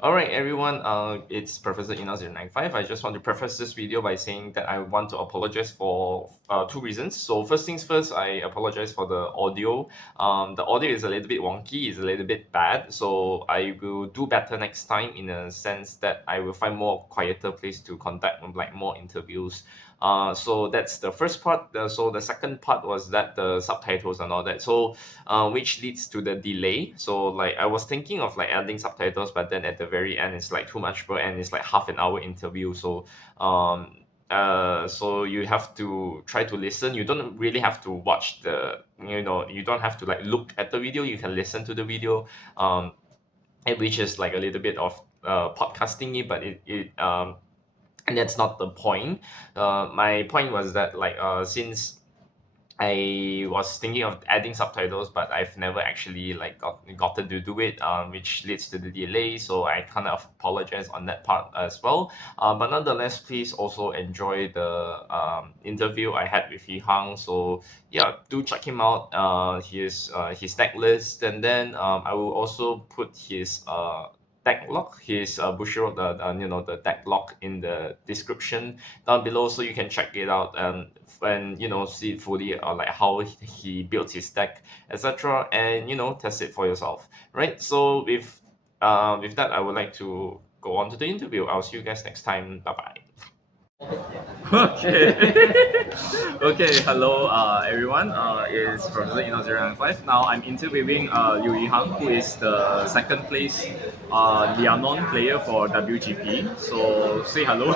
Alright everyone, it's Professor Ina095. I just want to preface this video by saying that I want to apologize for two reasons. So first things first, I apologize for the audio. The audio is a little bit wonky, it's a little bit bad. So I will do better next time in a sense that I will find more quieter place to conduct like more interviews. So that's the first part. So the second part was that the subtitles and all that. So which leads to the delay. So like I was thinking of like adding subtitles, but then at the very end it's like too much work and it's like half an hour interview. So you have to try to listen. You don't really have to watch you don't have to like look at the video. You can listen to the video, and which is like a little bit of podcasting, but it and that's not the point. My point was that like since I was thinking of adding subtitles, but I've never actually like gotten to do it, which leads to the delay. So I kind of apologize on that part as well. But nonetheless, please also enjoy the interview I had with Yi Hang. So yeah, do check him out. His deck list, and then I will also put his Decklog, his Bushiroad, the Decklog in the description down below, so you can check it out and see it fully, like how he built his deck, etc., and test it for yourself, right? So with that, I would like to go on to the interview. I'll see you guys next time. Bye bye. Okay. Okay, hello everyone. It's Professor Ino095. Now I'm interviewing Liu who is the second place Lianorn player for WGP. So say hello.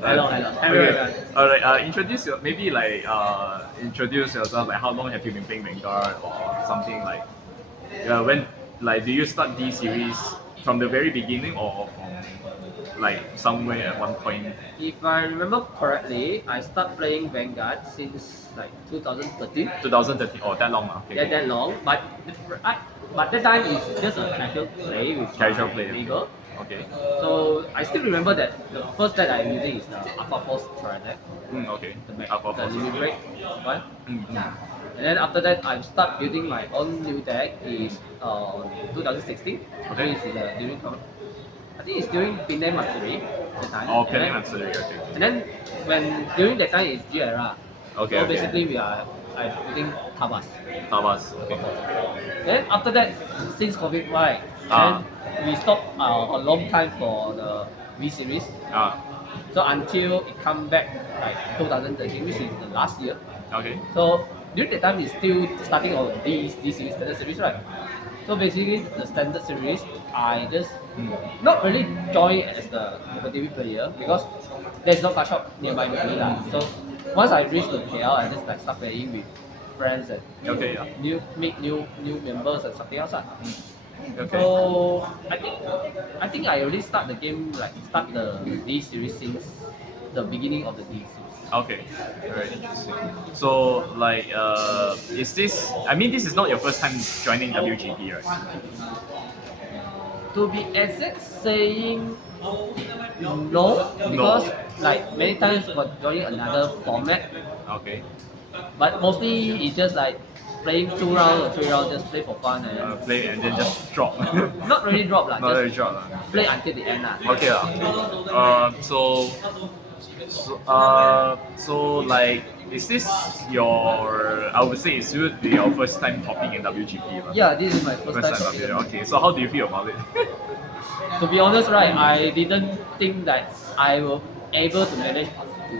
Hello. Okay. Alright, introduce yourself, like how long have you been playing Vanguard or something like when like do you start D series from the very beginning or from like somewhere at one point? If I remember correctly, I started playing Vanguard since like 2013. 2013, oh that long, okay. Yeah, that long. But that time is just a casual play with Casual my play. legal. Okay. So I still remember that the first deck I'm using is the Alpha Force Trial deck. Okay. The Alpha Force. limit break one. Mm. And then after that, I start building my own new deck is 2016. Okay. So it's during I think it's during Penang Matsuri that time. Oh, Penang Matsuri, okay. And then during that time it's G era. Okay, So okay. basically I'm building Tabas. Tabas, okay. Then after that, since COVID, right? Ah. Then we stopped a long time for the V series. Ah, So until it come back like 2013, which is the last year. okay. So during that time, it's still starting on D series, standard series, right? So basically, the standard series, I just not really join as the competitive player because there's no card shop nearby me lah. So once I reach the KL, I just like start playing with friends and Okay, yeah. meet new members and something else lah. Okay. So I think I already start the game start the D series since the beginning of the D series. Okay, very interesting. So, like, this is not your first time joining WGP, right? To be exact, saying no, because like many times got joining another format, Okay. but mostly it's just like playing 2 rounds or 3 rounds, just play for fun and Play and then just drop. not really drop lah, Not just very drop. play until the end lah. Okay. So like, is this your? I would say it's your first time topping in WGP, right? Yeah, this is my first First time. time WGP. Okay. So how do you feel about it? To be honest, right, I didn't think that I will able to manage to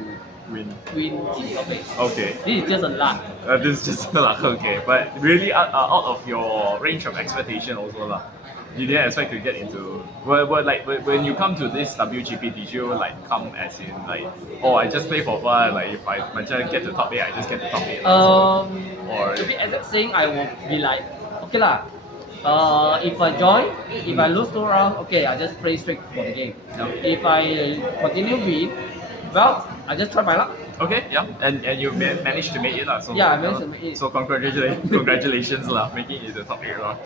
Win. win in topic. Okay. This is just a luck. This is just like okay, but really out of your range of expectation also lah. You didn't expect to get into when you come to this WGP, did you like come as in like, oh, I just play for fun, like if I just get to top 8, I just get to top 8? Or To be exact saying, I will be like, okay lah. If I join, if I lose 2 rounds, okay, I just play straight for the game. If I continue win, well, I just try my luck. okay, yeah, and you managed to make it lah. So Yeah, I managed to make it. So congratulations lah, making it the top 8 lah.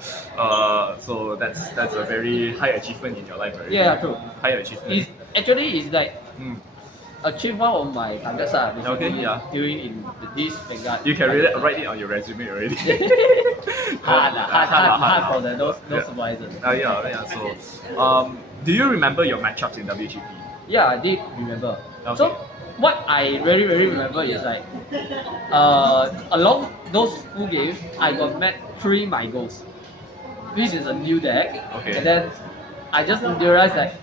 So that's a very high achievement in your life, right? Yeah, true. High achievement. It's actually it's like Mm. achieve one of my targets Okay, yeah. during in this Vanguard. You can really write it on your resume already. hard for those Yeah. supervisors. Yeah. So, do you remember your matchups in WGP? Yeah, I did remember. Okay. So what I very remember is like along those full games I got met 3 my goals, which is a new deck. Okay. And then I just realized that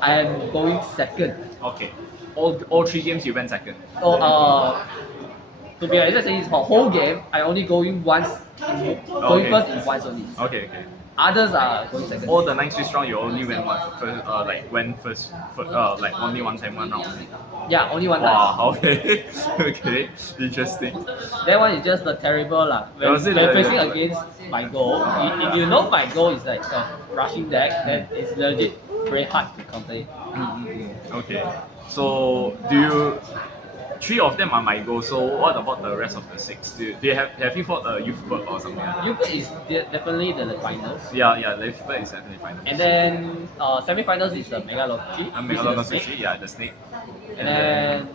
I am going second. Okay. All 3 games you went second. So to be honest, it's for whole game I only going once, going Okay. first in once only. Okay. Others are going second. All the 9 Swiss round you only went one first, went first, like only one time, one round. Yeah, only one time. Wow. Okay. Okay. Interesting. That one is just the terrible lah. When, Was it when the- facing against my goal, if you know my goal is like a rushing deck, then it's legit very hard to counter it. Okay. So do you? 3 of them are my goal. So what about the rest of the 6? Do you have you fought a youth bird or something? Yuka is definitely the finals. Yeah. The youth bird is definitely final. And then semi-finals is the Megalochi. Megalodon yeah, the snake. And then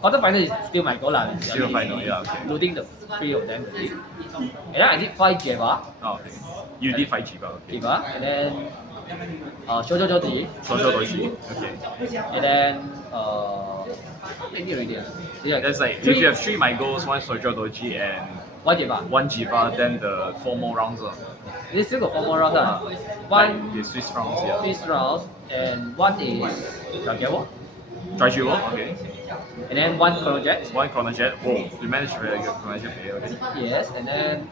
quarter-final is still my goal lah. Still final, yeah, okay. Including the 3 of them. And then I did 5 Jeva. Oh, okay. You did fight Chiba, okay. Jeva. And then Shoujo Joti. Shoujo Doshi, okay. And then maybe already. Yeah, That's like, if you have 3 my goals, 1 Shoujo Doji and 1 Jeva. 1 Jiba, then the 4 more rounds. They still got 4 more rounds. Like One the Swiss rounds, yeah. Swiss rounds and one is Jaguar. Trajuo, okay. And then one Chrono Jet. 1 Chrono Jet. Whoa, you managed to really get Chrono Jet player, okay. Yes, and then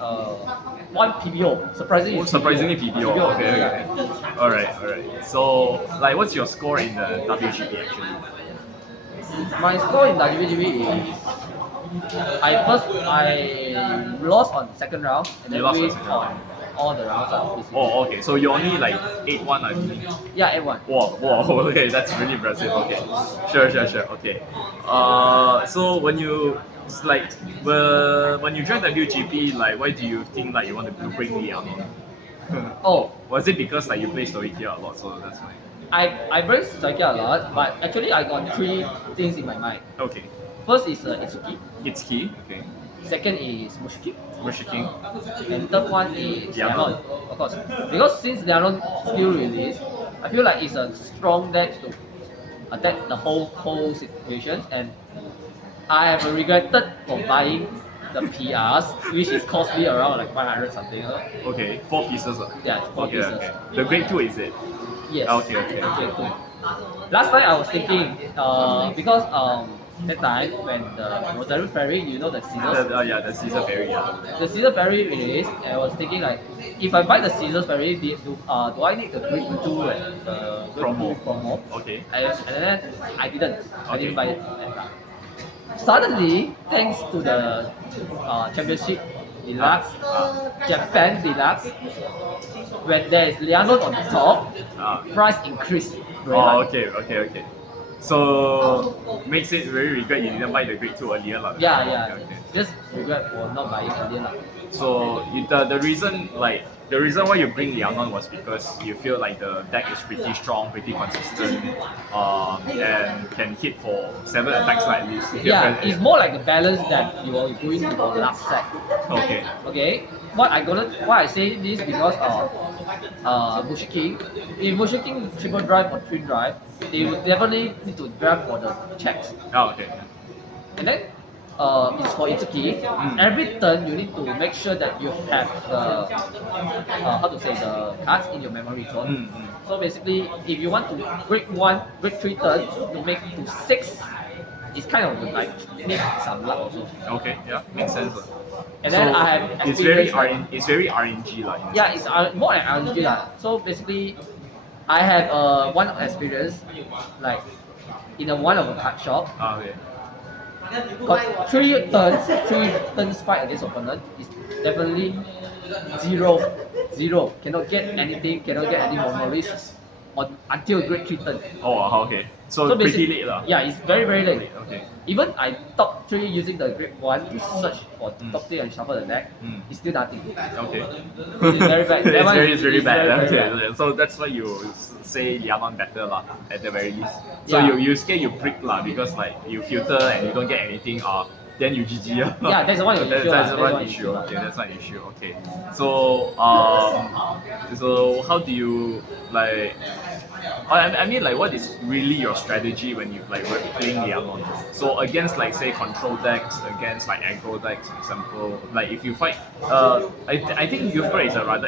one PBO. Surprisingly, Oh, surprisingly PBO. Okay. Alright. So, like, what's your score in the WGP actually? My score in WGP is I lost on second round and then You lost on win second on round. all the rounds. Basically. Oh, okay. So you only like 8-1, I think. Yeah, everyone. Wow, okay, that's really impressive. Okay, sure. Okay. So when you when you joined WGP, like, why do you think like you want to bring Lianorn? Oh, Was it because like you play Stoichia a lot, so that's why? I bring Stoichia a lot, but actually I got 3 things in my mind. Okay, First is Itsuki. it's key. Okay, Second is Mushiki. Mushiking. And third one is Lianorn. Lianorn, of course. Because since Lianorn skill release, I feel like it's a strong deck to attack the whole situation, and I have regretted for buying the PRs, which is cost me around like 500 something. Okay, 4 pieces. Yeah, 4 Okay, pieces. okay. The grade 2 is it? Yes. Okay. Cool. Last time I was thinking, because that time when the Rosary Ferry, you know the scissors, The Caesar Berry. Yeah. the Caesar Ferry released, and I was thinking like, if I buy the Caesar Ferry, do I need the grade 2 like the promo? Okay. And then I didn't. I Okay. didn't buy it. Suddenly, thanks to the championship deluxe, Japan deluxe, when there is Lianorn on top, Ah. price increased. Very Oh, high. okay. So makes it very regret you didn't buy the grade 2 earlier, lah. Yeah. Okay. Just regret for not buying earlier lah. So the reason why you bring Lianorn was because you feel like the deck is pretty strong, pretty consistent, and can hit for 7 attacks like at least. If you're Yeah, pre- it's more like the balance that you are going to the last set. Okay. Okay, why I say this because Mushiki, if Mushiki triple drive or twin drive, they would definitely need to drive for the checks. Oh, okay. And then it's for Itsuki. Every turn you need to make sure that you have the the cards in your memory zone. So basically, if you want to break 3 turns to make it to 6, it's kind of like need some luck also. Okay. Yeah, makes sense. And then So I have it's very experience, it's very RNG like. yeah, it's more like RNG lah. So basically, I have one experience like in one of a card shop. Okay. Got 3 turns fight against opponent is definitely zero. Cannot get anything, cannot get any memories. until grade 3 turn. Oh, okay. So, pretty basically, late lah. yeah, it's very very late. Okay. Even I top 3 using the grade 1 to search for top 3 and shuffle the deck, it's still nothing. Okay. It's very bad. That one It's very is bad. very, very Okay. bad. So that's why you say Lianorn better lah, at the very least. So Yeah. you scare you prick lah because like you filter and you don't get anything then you GG. Yeah, that's one issue lah. That's That's one one issue. issue lah. Okay, that's one issue. Okay. So so how do you like? I mean, like, what is really your strategy when you like were playing Lianorn? So against, like, say, control decks, against like aggro decks, for example. Like if you fight, I think Vivace is a rather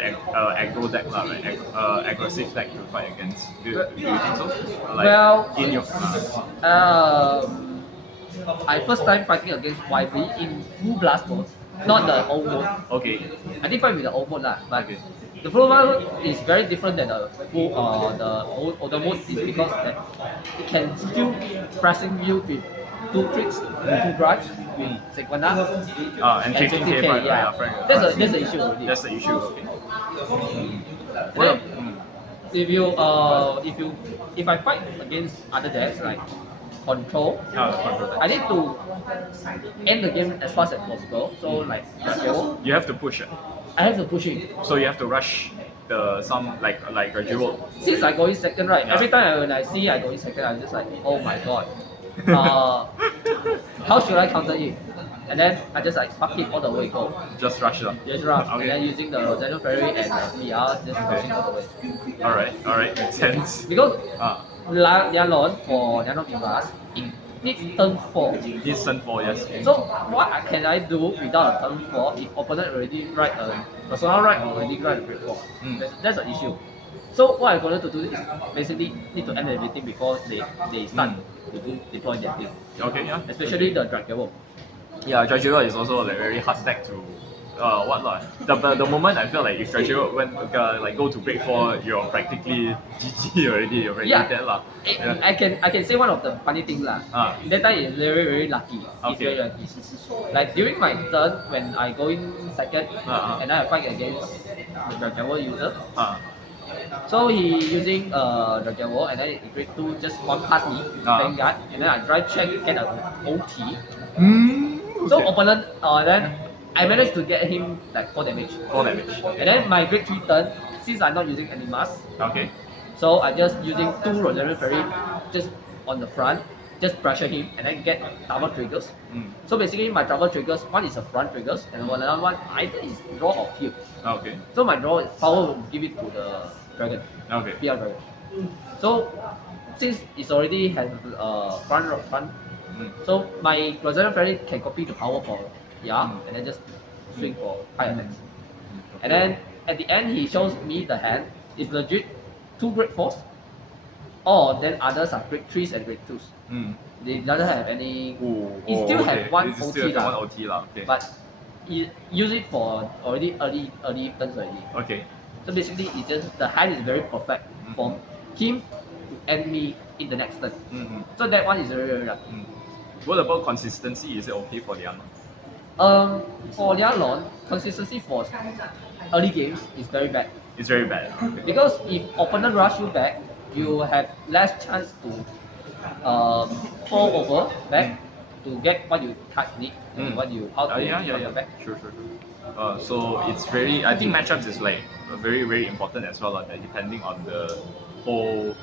aggro deck, lah, right? Aggressive deck to fight against. Do you think so? Like, Well, in your I first time fighting against YB in full blast mode, not the old mode. okay, I did fight with the old mode lah, but okay, the full mode is very different than the full the older mode is because that it can still pressing you with 2 tricks, 2 grudge with Sequana and 15k, right? yeah. Frank. That's the issue already. That's the issue. Okay. And Well, then, if I fight against other decks like control, control deck. I need to end the game as fast as possible. So like You have to push it. I have to push it. So you have to rush some like gradual. Since I go in second, right? Yeah. Every time when I see I go in second, I'm just like, oh my god. How should I counter it? And then I just like fuck it all the way go. Just rush it. Just run. Okay. And then using the Rosario Ferry and the PR just rushing all the way. All right, makes sense. Because Ah, Lianorn for Lianorn Vivace, it needs turn 4. this turn 4, yes. So what can I do without a turn 4 if opponent already write a personal right already write a grade 4? That's an issue. So what I'm going to do is basically need to end everything before they start to deploy their thing. Okay, yeah. Especially the Dracula. Yeah, Dracula is also like very hard deck to what lah. The moment I feel like if Dracula when like go to break 4, you're practically GG already. You're already Yeah. dead lah. Yeah. I can say one of the funny things lah. That time is very very lucky. It's Okay. very lucky. Like during my turn when I go in second and I fight against the Dracula user. So he using Dracula and then grade 2 just one pass me Vanguard and then I drive check get a OT. So opponent then I managed to get him like 4 damage. 4 damage. And then my grade 3 turn, since I'm not using any mask, Okay. so I just using 2 Rosario Ferry just on the front, just pressure him and then get double triggers. So basically my double triggers, one is a front triggers and another one either is draw or heal. Okay. So my draw power will give it to the dragon, Okay. PR dragon. So since it's already has front, so my Rosario Ferry can copy the power for and then just swing for high attacks. And then at the end he shows me the hand is legit 2 grade 4s, or then others are grade 3s and grade 2s. They doesn't have any. It still have one It OT still have lah, one OT lah. Okay. but you use it for already early turns already. Okay. So basically, it's just the hand is very perfect for him to end me in the next turn. So that one is very very lucky. What about consistency? Is it okay for Lianorn? For Lianorn, consistency for early games is very bad It's very bad. Okay. because if opponent rush you back, you have less chance to fall over back to get what you touch need and what you how to Yeah. come back. Sure. So it's very. I think matchups is like very very important as well. Like, depending on the whole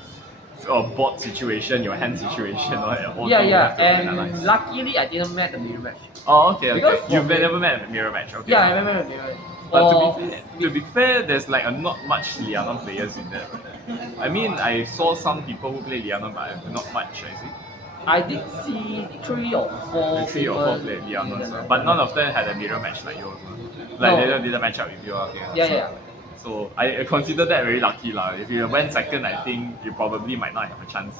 board situation, your hand situation, or all Yeah, you yeah, have to and analyze. luckily I didn't met the mirror match. Oh, okay. because You've for me- never met a mirror match. Okay. Yeah, I remember the mirror match. But to be fair, there's like not much Lianorn players in there. I mean, I saw some people who play Lianorn, but not much. I see. I did see 3 or 4 3 or 4 play Lianorn, but none of them had a mirror match like yours. Like No. they didn't match up with you. Okay. Yeah. So I consider that very lucky lah. If you went second, I think you probably might not have a chance.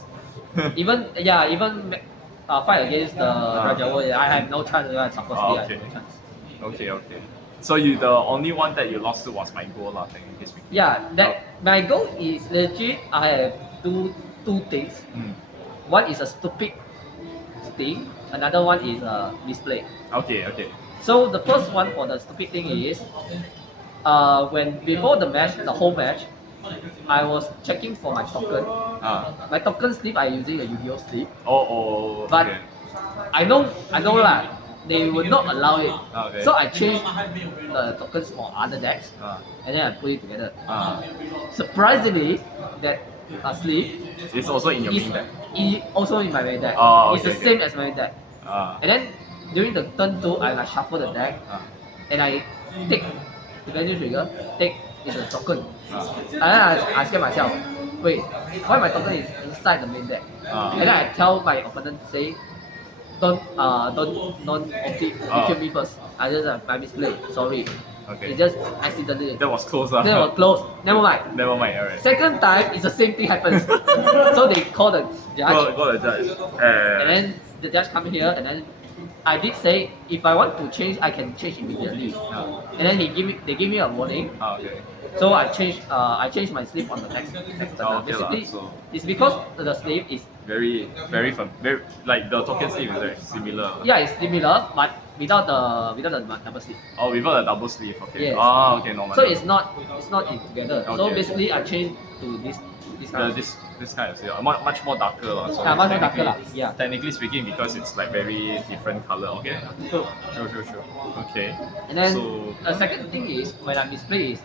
Even fight against the Rajawa, I have no chance. Supposedly, I okay. have no chance. Okay. So the only one that you lost to was my goal lah, technically speaking. Yeah, my goal is legit. I have two things. One is a stupid thing. Another one is a misplay. Okay. So the first one for the stupid thing is, when before the match, the whole match, I was checking for my token. My token sleeve I using a Yu-Gi-Oh sleeve, Oh, but okay. I know lah. They would not allow it. Okay. So I changed the tokens for other decks, and then I put it together. Surprisingly, that sleeve It's also in your is main deck. also in my main deck. Oh, It's okay, the same as my deck. Ah. And then during the turn 2, I like shuffle the deck, and I take the value trigger, take is a token. And then I scare myself, wait, why my token is inside the main deck? And then I tell my opponent, say, don't kill me first. I just my misplay, sorry. Okay. It just accidentally. That was close. That was close. Never mind. Never mind, alright. Second time, it's the same thing happens. So they call the judge, Go the judge. and then the judge come here, and then I did say if I want to change, I can change immediately. And then they give me a warning. Okay. So I changed my sleeve on the next turn. Okay lah, Basically, so- it's because the sleeve is Very like the token sleeve is very similar. yeah, it's similar, but without the double sleeve. Oh, without a double sleeve. Okay. Yes. Okay, no. So it's not in together. So Okay. basically, I changed to this kind of this kind of sleeve, much more darker lah. So much more darker technically- lah. Yeah. Technically speaking, because it's like very different color. Okay. So Sure. Okay. and then So- the second thing is when I misplay is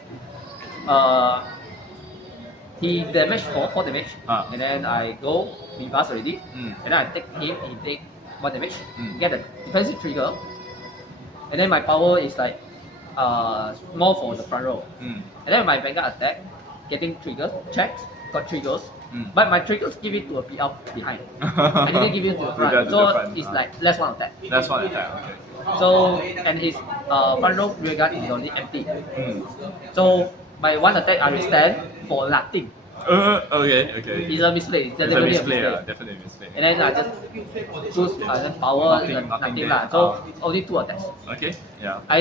he damaged 4 damage, and then I go Vivace already, and then I take him, he take 1 damage, get a defensive trigger, and then my power is like more for the front row, and then my Vanguard attack, getting triggers, checks, got triggers, but my triggers give it to a PL behind. I didn't give it to the front, To the so front, it's like less 1 attack. That's one attack. Okay. So and his front row rear guard is only empty. So my 1 attack I will stand for nothing. Okay. It's a misplay. It's It's a deliberately misplay. a misplay. Definitely a misplay. And then I just choose then power Nothing nothing there. lah. So only 2 attacks. Okay. Yeah. I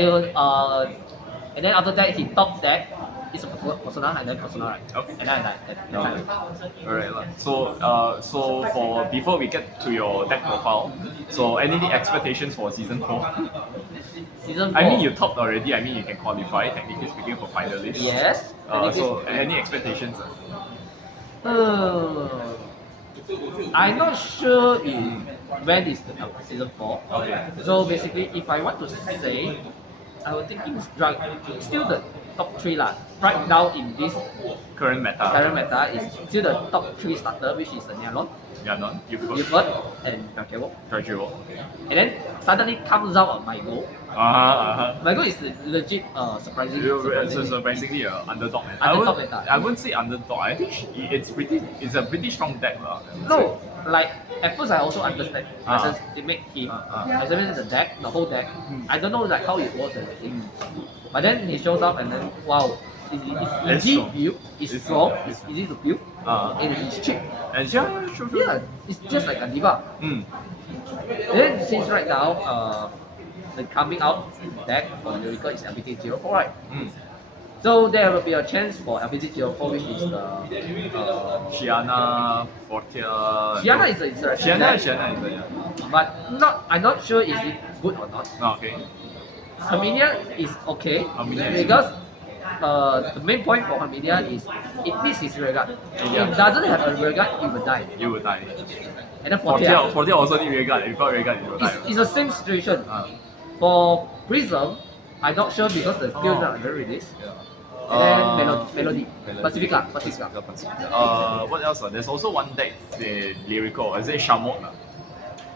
and then after that he top deck is a persona and then persona right. Okay. And then I like that time. Alright lah. So for before we get to your deck profile, so any expectations for season 4? Season 4. I mean you topped already. I mean you can qualify technically speaking for finalists. Yes. So any expectations? I'm not sure when is the season 4. Okay. So basically, if I want to say, I was thinking still the top 3 lah. Right now in this Current meta. current meta is still the top 3 starter, which is the Lianorn, Yeah, no. You've got Liav, and Dakewo. gradual. And then suddenly comes out of my goal. My goal is legit surprising. So surprisingly underdog. Underdog meta. I wouldn't say underdog. I think it's a pretty strong deck lah. No, like at first I also understand. They make him. I understand the deck, the whole deck. I don't know like how it works and everything. But then he shows up and then wow, it's easy strong. build, it's It's strong, strong. it's easy to build, and it's cheap. And yeah, sure. Yeah, it's just like a Diva. Then since right now, the coming out deck for Lyrical is LPT04, right? So there will be a chance for LPT04, which is the Shiana, Fortia. Shiana is a insurrection Shiana, deck, yeah. but I'm not sure is it good or not. Okay. Herminia is okay Herminia is because the main point for Herminia is it needs his rear guard. Yeah. If it doesn't have a rear guard, it will die. You would die. And then Fortia, Fortia also need rear guard. Without rear guard, you will die. it's the same situation. For Prism, I'm not sure because the skill not very released. And then Melody, Pacifica. What else? There's also one deck, the lyrical. Is it Shamot?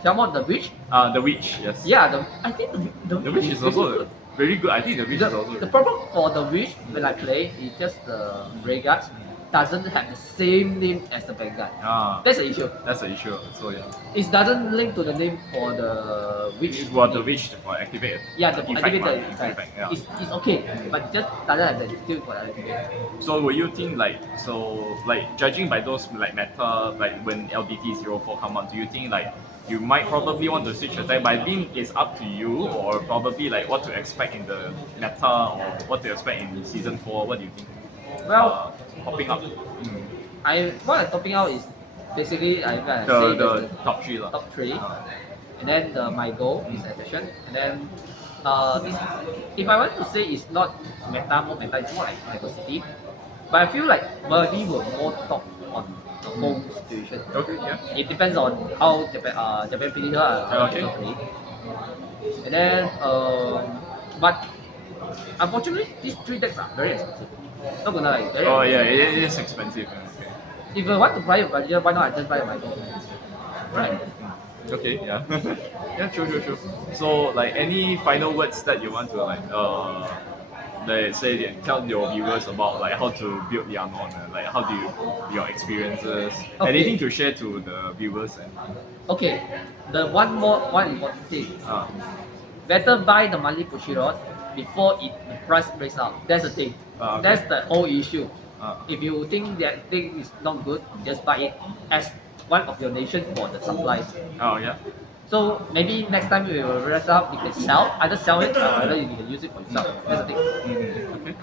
Shamon, the witch. The witch. Yes. Yeah, I think the The witch is also very good. I think the witch is also. The problem for the witch when I play is just the rear guards doesn't have the same name as the vanguard. That's the issue. That's the issue. So yeah. It doesn't link to the name for the witch. Well, the witch for activate. Yeah, the effect, activated effect, yeah. it's okay, but just doesn't have the skill for activate. So will you think judging by those like meta like when LDT04 come out, do you think like you might probably want to switch attack? But I think it's up to you, or probably like what to expect in the meta or what to expect in season 4. What do you think? Well, Popping up. what I'm topping out is basically I say The top 3 lah. top 3, and then my goal is efficient, and then if I want to say it's not meta, more meta, it's more like diversity. But I feel like Birdie will more talk on the whole situation. Okay, yeah. It depends on how Japan finish lah, how Okay. Japan play. And then but unfortunately these three decks are very expensive. Not gonna lie, very Oh expensive. yeah, it is expensive. Okay. If you want to buy a budget, why not I just buy my phone? Right. Okay, yeah. Yeah, true. So like any final words that you want to like say tell your viewers about like how to build Lianorn, like how do you your experiences, Okay. anything to share to the viewers and Okay, the one important thing. uh, Better buy the monthly Pushirot before the price breaks out. That's the thing. Okay. That's the whole issue. uh, If you think that thing is not good, just buy it as one of your nation for the supplies. oh yeah. So maybe next time you will rest out, you can either sell it or either you can use it for yourself. That's the thing. Okay.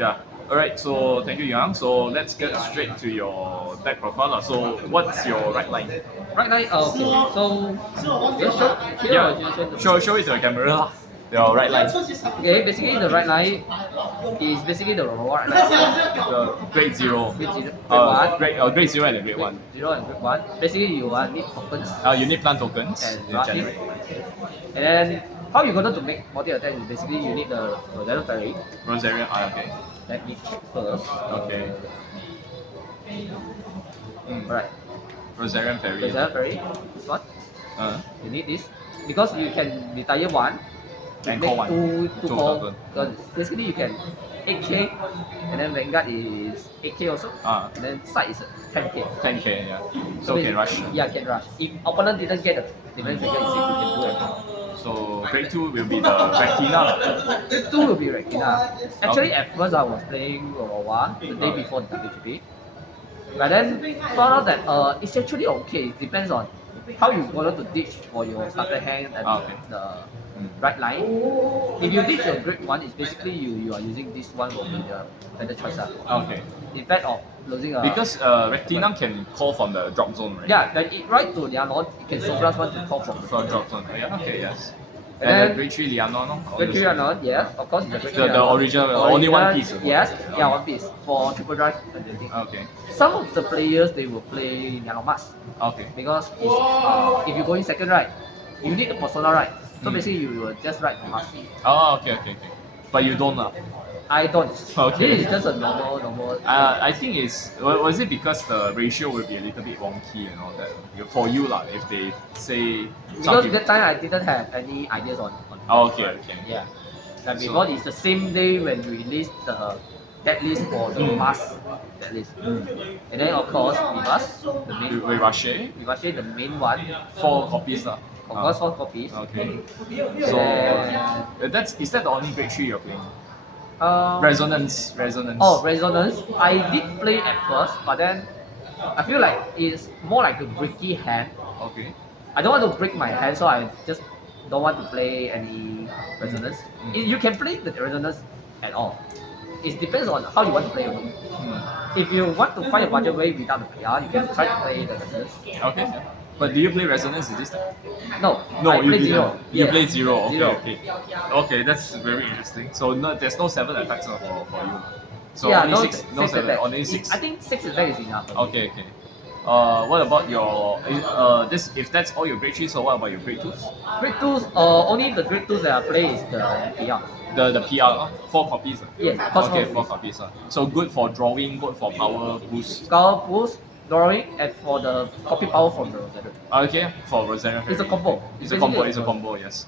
Yeah. Alright, so thank you Yang. So let's get straight to your deck profile. So what's your right line? Right now, okay. So just show here Yeah. or just show the Show it to the camera lah. Your right line. Okay, basically the right line is basically the right line. The grade 0. Grade 0, grade 1. Grade 0 and the grade 1. 0 and grade 1. Basically you need tokens. You need plant tokens And to rushing. generate. And then how you going to make multi attack is basically you need the Rosetta Fairy. Rosarian, okay. Let me check first. Okay. Right. Rosarian Fairy. Rosetta Fairy. This one. You need this. Because you can retire one. And make call one. two Two call. token. Because basically you can 8k and then Vanguard is 8k also. And then side is 10k. 10k, yeah. So can rush. Yeah, can rush. If opponent didn't get the defense trigger, you can do it. So grade 2 will be the Rectina. Grade 2 will be Rectina. Actually, at first I was playing Wawa the day before the WGP. But then found out that it's actually okay. It depends on how you going to ditch for your starter hand and the right line. If you ditch your grade 1, it's basically you are using this one will be the better choice. Okay. In fact of losing a... Because Rectina can call from the drop zone, right? Yeah, when it right to Lianorn, you can so plus one to call from From drop zone. Yeah, okay, yes. And And then- the grade 3 Lianorn, no? Grade 3 Lianorn, yes, of course it's a grade 3 The original, only one piece. Yes, yeah, one piece for triple drive and everything. Okay. Some of the players they will play Lianorn Mask Okay. because it's, if you go in second right, you need the persona right. So basically you will just ride the Mask. Oh, okay. But you don't lah. I don't. Okay. This is just a normal. I think was it because the ratio will be a little bit wonky and all that for you lah. If they say some Because people- that time I didn't have any ideas on. Oh, okay. Yeah. Like because it's the same day when we released the that list for the mask that list. And then of course Vivace, the main With Russia, Vivace, the main one. 4 copies lah. Of course 4 copies. Okay. So is that the only grade 3 you're playing? Resonance. Oh, Resonance. I did play at first, but then I feel like it's more like a bricky hand. Okay. I don't want to break my hand, so I just don't want to play any Resonance. You can play the Resonance at all. It depends on how you want to play only. If you want to find a budget way without the PR, you can try to play the Resonance. Okay. But do you play Resonance this time? No, No, I you play didn't. Zero. You Yeah. played 0. Okay, Zero. okay, that's very interesting. So there's no 7 attacks for you. So Yeah, only no 6, no 7, attack. only 6. I think 6 attack is enough. Okay. What about your this? If that's all your grade 3, so what about your grade 2s? Grade 2s, only the grade 2s that I play is the PR. The PR, 4 copies. Yes, of course. Okay, 4 copies. So good for drawing, good for power boost. Skull boost, drawing, and for the copy power from the Rosetta. Okay, for Rosarian. It's a combo. It's a combo. It's a combo. Yes.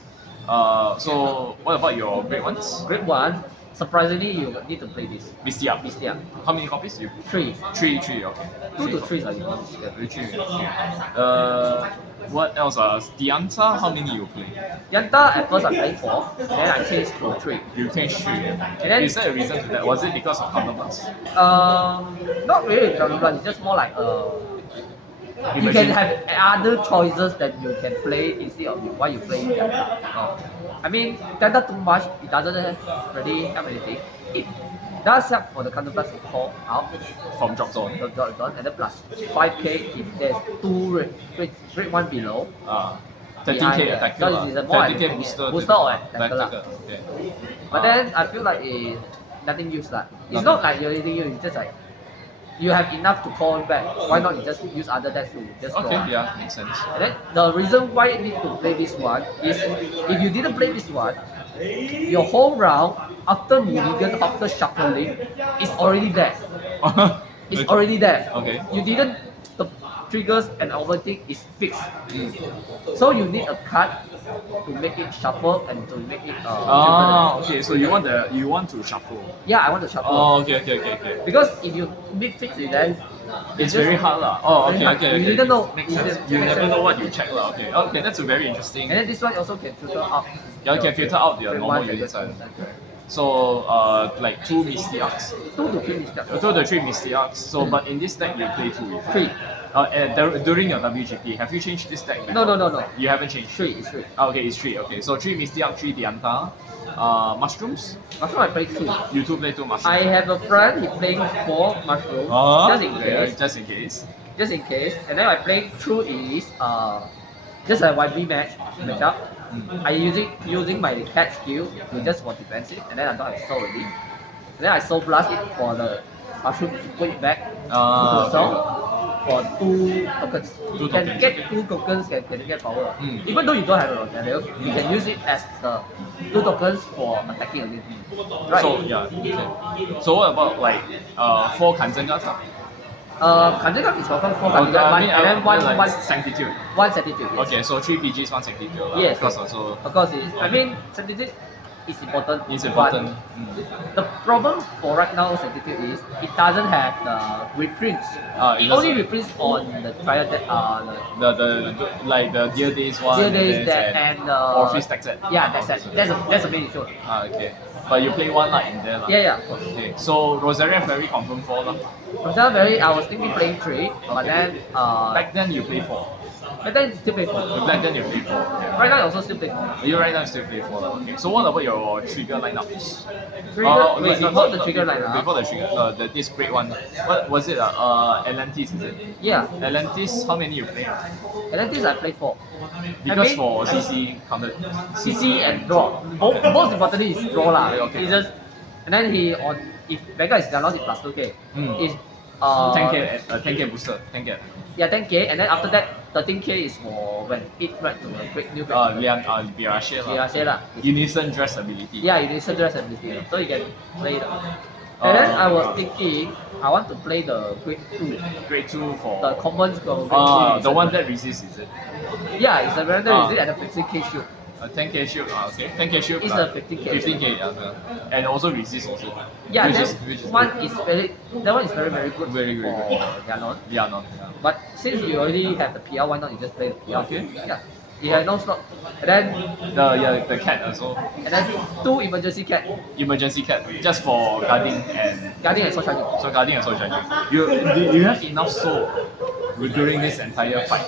So what about your grade 1s? Grade 1, surprisingly, you need to play this. Mistia. Mistia. How many copies you? 3. 3. Okay. 2 to 3 are you want to Grade 3. What else? Dianta, how many you play? Yanta at first I played 4, then I changed to 3. You changed 3. then- Is there a reason to that? Was it because of counterblast? Not really Dragon it's just more like you can have other choices that you can play instead of why you play Yanta. I mean, Yanta too much, it doesn't really help anything. It does help for the counterblast to call out From drop zone. the dot and then plus 5k if there's 2 grade 1 below. 30k behind attacker. that. So it's a more 30k like booster. booster or attacker lah. Okay. But then I feel like it's nothing use that. It's not like you're using you, it's just like you have enough to call back. Why not you just use other decks to just draw? Okay, yeah, makes sense. And then the reason why you need to play this one is if you didn't play this one, your whole round after mulligan, after shuffling, is already there. It's Okay. already there. Okay. You didn't, the triggers and everything is fixed. Mm. So you need a card to make it shuffle and to make it Ah, okay. So you want to shuffle. yeah, I want to shuffle. Oh, okay. Because if you make fix it, then It's just very hard lah. Oh, very okay, hard. okay. You okay. didn't know. Makes You sense. didn't- You makes never sense. know what you check lah. Okay, okay, that's very interesting. And then this one also can filter out. Yeah, you can filter out your Red normal ones and units. red And ones. so, like 2 Misty Arcs. 2 to 3 mistakes. 2 to 3 Misty Arcs. So, but in this deck, you play 2 with 3. during your WGP, have you changed this deck? No. You haven't changed. 3 is 3. Ah, okay, it's 3. Okay, so 3 Misty Arc, 3 Dianta. Mushrooms? Mushroom I play 2. You two play 2 mushrooms. I have a friend, he playing 4 mushroom. Just in okay, case. just in case. Just in case. And then I play through is just a 1v matchup. I using my cat skill to just for defensive, and then I don't have soul already. And then I soul blast it for the mushroom to put it back to soul for 2 tokens. Two You can tokens. get 2 tokens can get power. Mm. Even though you don't have a value, you can use it as the 2 tokens for attacking again. Right. So, yeah. Okay. So, what about like 4 Kanzengas? Kanjika is for 4 Kanjika, and then one Sanctitude. Sanctitude. Yes. Okay, so 3 PGs, 1 Sanctitude. Yes. Because also Of course, I mean, Sanctitude is important. it's but important. The problem for right now Sanctitude is it doesn't have the reprints. It It only doesn't. reprints on the trial deck, The like the Dear Days one. Dear Days and deck and Orpheus deck set. yeah, that's a main issue. Okay. But you play one in there. Lah. Yeah. Okay. So Rosaria Fairy confirm 4 lah. From that very, I was thinking playing 3, but then Back then you play 4. but then still play 4. Back then you play 4. Right now I also still play 4. You right now still play 4 lah. Okay. So what about your trigger lineups? Wait, before the trigger lineup. Before the trigger, this great one. What was it? Atlantis is it? Yeah, Atlantis, how many you play? and then this I play 4. Because I mean, for CC counted. CC and draw. Most importantly is draw lah. Okay. It's just, and then he on if Vega is down it plus 2k. Is 10k, 10k booster, 10k. Yeah, 10k, and then after that 13k is for when it right to the great new Vivace lah. Yeah, say lah. Unison dress ability. Yeah, you need to dress ability, so you can play it. And then I was thinking I want to play the grade 2, Grade 2 for. the commons go. The one that resists, is it? Yeah, it's a random Ah. is it at a 50k shoot. 10k shield, okay. 10k shield. It's a 15K. 15k, yeah. And also resist also. Yeah, which that is one good. is very that one is very good Very good. for Lianorn. Yeah, no. Yeah. But since you already have the PR, why not you just play the PR? Okay. Yeah. You have no slot. And then The cat also. 2 emergency cat, Emergency cat, just for guarding and guarding and social. so guarding and social charging. You have enough soul during this entire fight.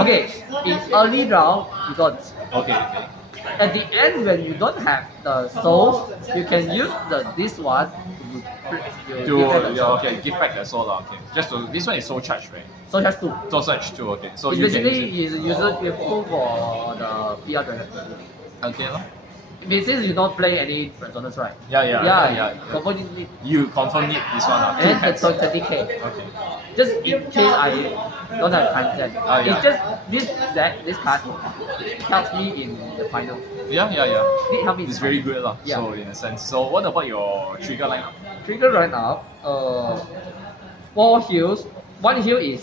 Okay, in early round you don't. Okay. At the end when you don't have the souls, you can use this one to give them the soul. Give back the soul lah. Okay. Just to this one is soul charge, right? So just 2. Soul charge too. Okay. So It's you can basically use is user useful for the PR director. it. Okay lah. Since you don't play any personas, right? Yeah. Confirm you need. You confirm need this one lah. Two And then cats. the 30k. Okay. Just in case I don't have content. Ah, yeah. It's just this card helps me in the final. Yeah. It helps me. in It's the very final. good lah. Yeah. So in a sense. So what about your trigger lineup? Trigger right now, 4 heals. 1 heal is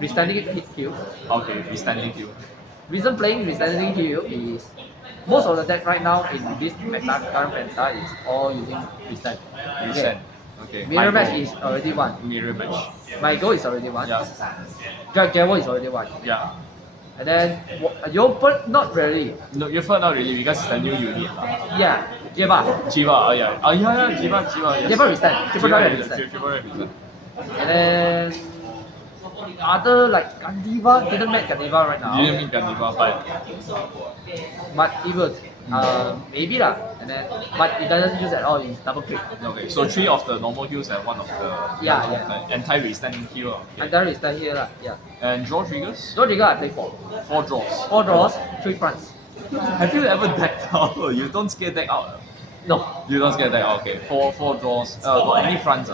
restanding hit heal. Okay, standing heal. Reason playing restanding heal is most of the deck right now in this meta current meta is all using restand. Reset. Okay. Mirror My match goal. is already 1. Mirror match. My goal is already 1. Yeah. Drag Jewel is already 1. Yeah. And then Yopen not really. No, you felt not really because it's a new unit lah. Yeah, Jeba. Chiba, yeah, Chiba, yeah. Jeba restand. Triple Drive restand. Triple Drive restand. And then other like Gandiva didn't make Gandiva right now. Didn't mean Ganiva, But it was maybe lah. And then but it doesn't use at all. It's double click. okay. So 3 of the normal heals and 1 of the Yeah. anti-restanding heal. Okay. And then restand here lah. Yeah. And draw triggers? So trigger I play 4. 4 draws. 4 draws, 3 fronts. Have you ever decked out? You don't scare deck out. No, You don't get that. Okay, four draws. Got any fronts?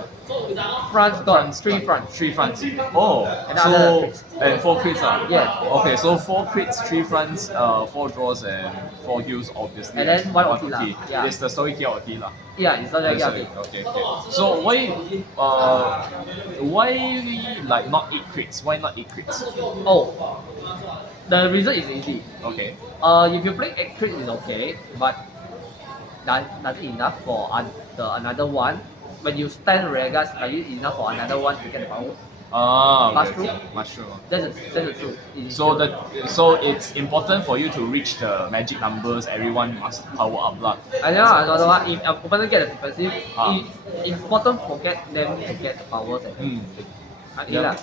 France got three fronts. Three fronts. Oh, And so other crits. and four crits. Yeah. Okay, so four crits, three fronts, four draws, and four heals, obviously. And then one OT lah. Yeah. It's the story key OT lah. Yeah, it's not that Sorry. okay. Okay. So why like not 8 crits? Why not 8 crits? Oh, the reason is easy. Okay. If you play 8 crits is okay, but that's enough for another one. When you stand Regas, are you enough for another one to get the power? Okay. Mushroom? Mushroom. That's the truth. So it's important for you to reach the magic numbers. Everyone must power up lah. and then another one, if an opponent get a defensive, Ah. it's important for them to get the powers and Yeah. lah.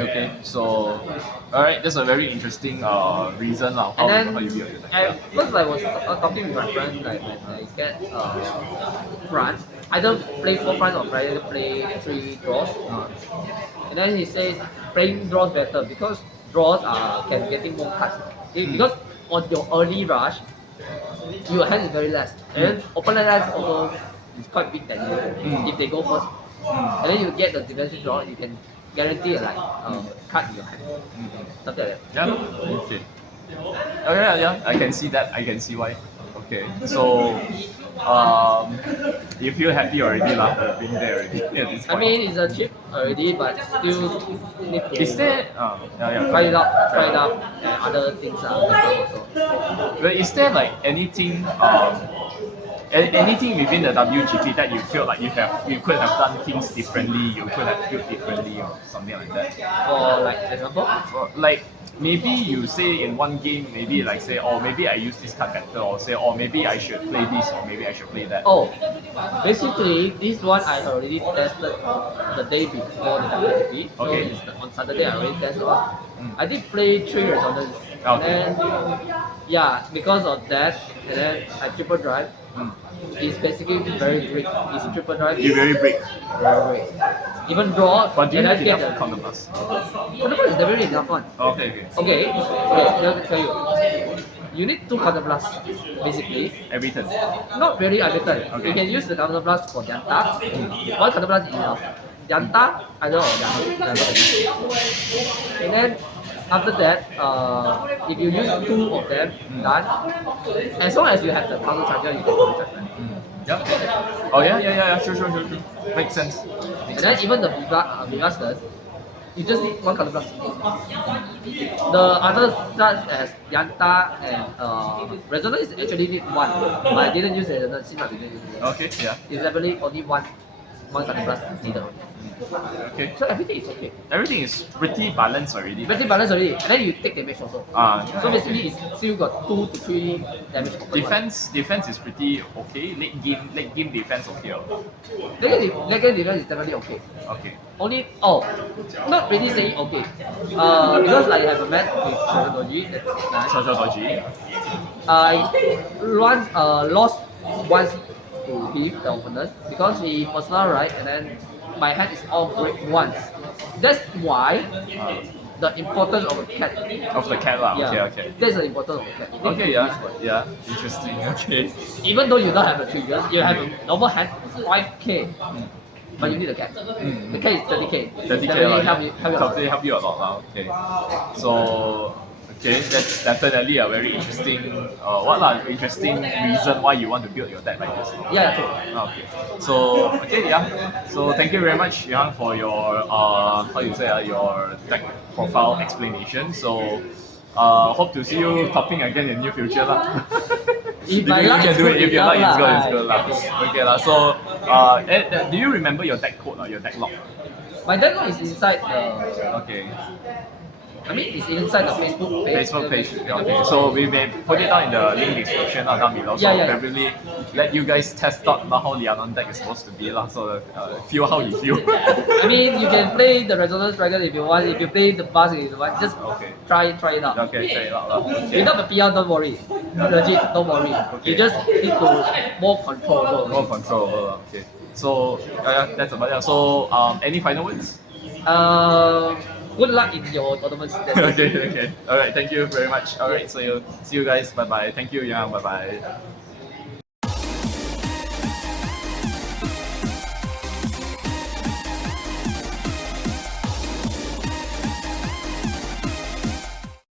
Okay. So, alright, that's a very interesting reason lah. And then, how you build your deck. first I was talking with my friend, like when I get France, either play 4 France or either play 3 draws. And then he says playing draws better because draws can getting more cards. Because on your early rush, your hand is very less. And then opponent hand also is quite big than you if they go first. And then you get the defensive draw, you can guarantee like card in your hand. Something like that. Yeah. Okay. Oh yeah. I can see that. I can see why. Okay. So, you feel happy already after being there already at this I point. mean, it's a chip already, but still need to Is there? try it out, and other things also. But is there like anything anything within the WGP that you feel like you could have done things differently, you could have built differently or something like that? For like example, Like maybe you say in one game, maybe like say, oh maybe I use this card better, or say, oh maybe I should play this, or maybe I should play that. basically this one I already tested the day before the WGP. So Okay. on Saturday I already tested one. I did play 3 resonance. Okay. And yeah, because of that, and then I triple drive. It's basically very great. It's triple drive. You very break. Very great. Even draw. But do you and have then get enough the counter blast? counter is definitely enough one. Okay. Okay, let me tell you. You need 2 counter blasts, basically. Every turn. Not very every turn. Okay. You can use the counter blast for Yanta. 1 counter blast is enough. Yanta, either or Yanta. And then after that, if you use 2 of them, done. As long as you have the counter charger, you can counter charge them. Yeah. Oh yeah. Sure. Makes sense. And then even the Vivace turn, you just need 1 counter blast. The other such as Yanta and Resonance actually need 1, but I didn't use Resonance since I didn't use it. Okay. Yeah. It's definitely only one counter blast needed. Okay. So everything is okay. Everything is pretty balanced already. Pretty balanced already, and then you take damage also. So basically, it's still got 2 to 3 damage. per one. Defense is pretty okay. Late game defense okay. Late game defense is definitely okay. Okay. Only not really saying okay. Because like I have a match with Shiradoji that's nice. Social dodgy. I lost once to him, the opponent, because he personal right, and then my hand is all break once. That's why the importance of a cat. Of the cat lah. Yeah, Okay. that's the importance of a cat. You need Okay. to Yeah. use one. Yeah. Interesting. Okay. Even though you don't have a trigger, you have a normal hand 5k, but you need a cat. The cat is 30k. 30k Definitely lah. help you. Help you a lot lah. Okay. So. Okay, that's definitely a very interesting, interesting reason why you want to build your deck like this. Yeah, true. Okay. So So thank you very much, Yang, for your your deck profile explanation. So hope to see you topping again in near future lah. If my luck can is do good it, if your luck enough is good, lah. it's good lah. Okay lah. So do you remember your deck code or your deck log? My deck is inside the. Okay. I mean, it's inside the Facebook page. Facebook page. Okay, so we may put it down in the link description down below. So Yeah. probably let you guys test out how Lianorn deck is supposed to be lah. So feel how you feel. I mean, you can play the Resonance Dragon if you want. If you play the Buzz if you want, just Okay. try it out. Okay, try it out lah. Okay. Without the PR, don't worry. Legit, don't worry. You just need to more control. More control. Okay. So that's about it. So any final words? Good luck in your tournaments. Okay. Alright, thank you very much. Alright, so see you guys. Bye bye. Thank you, Yang. Bye bye.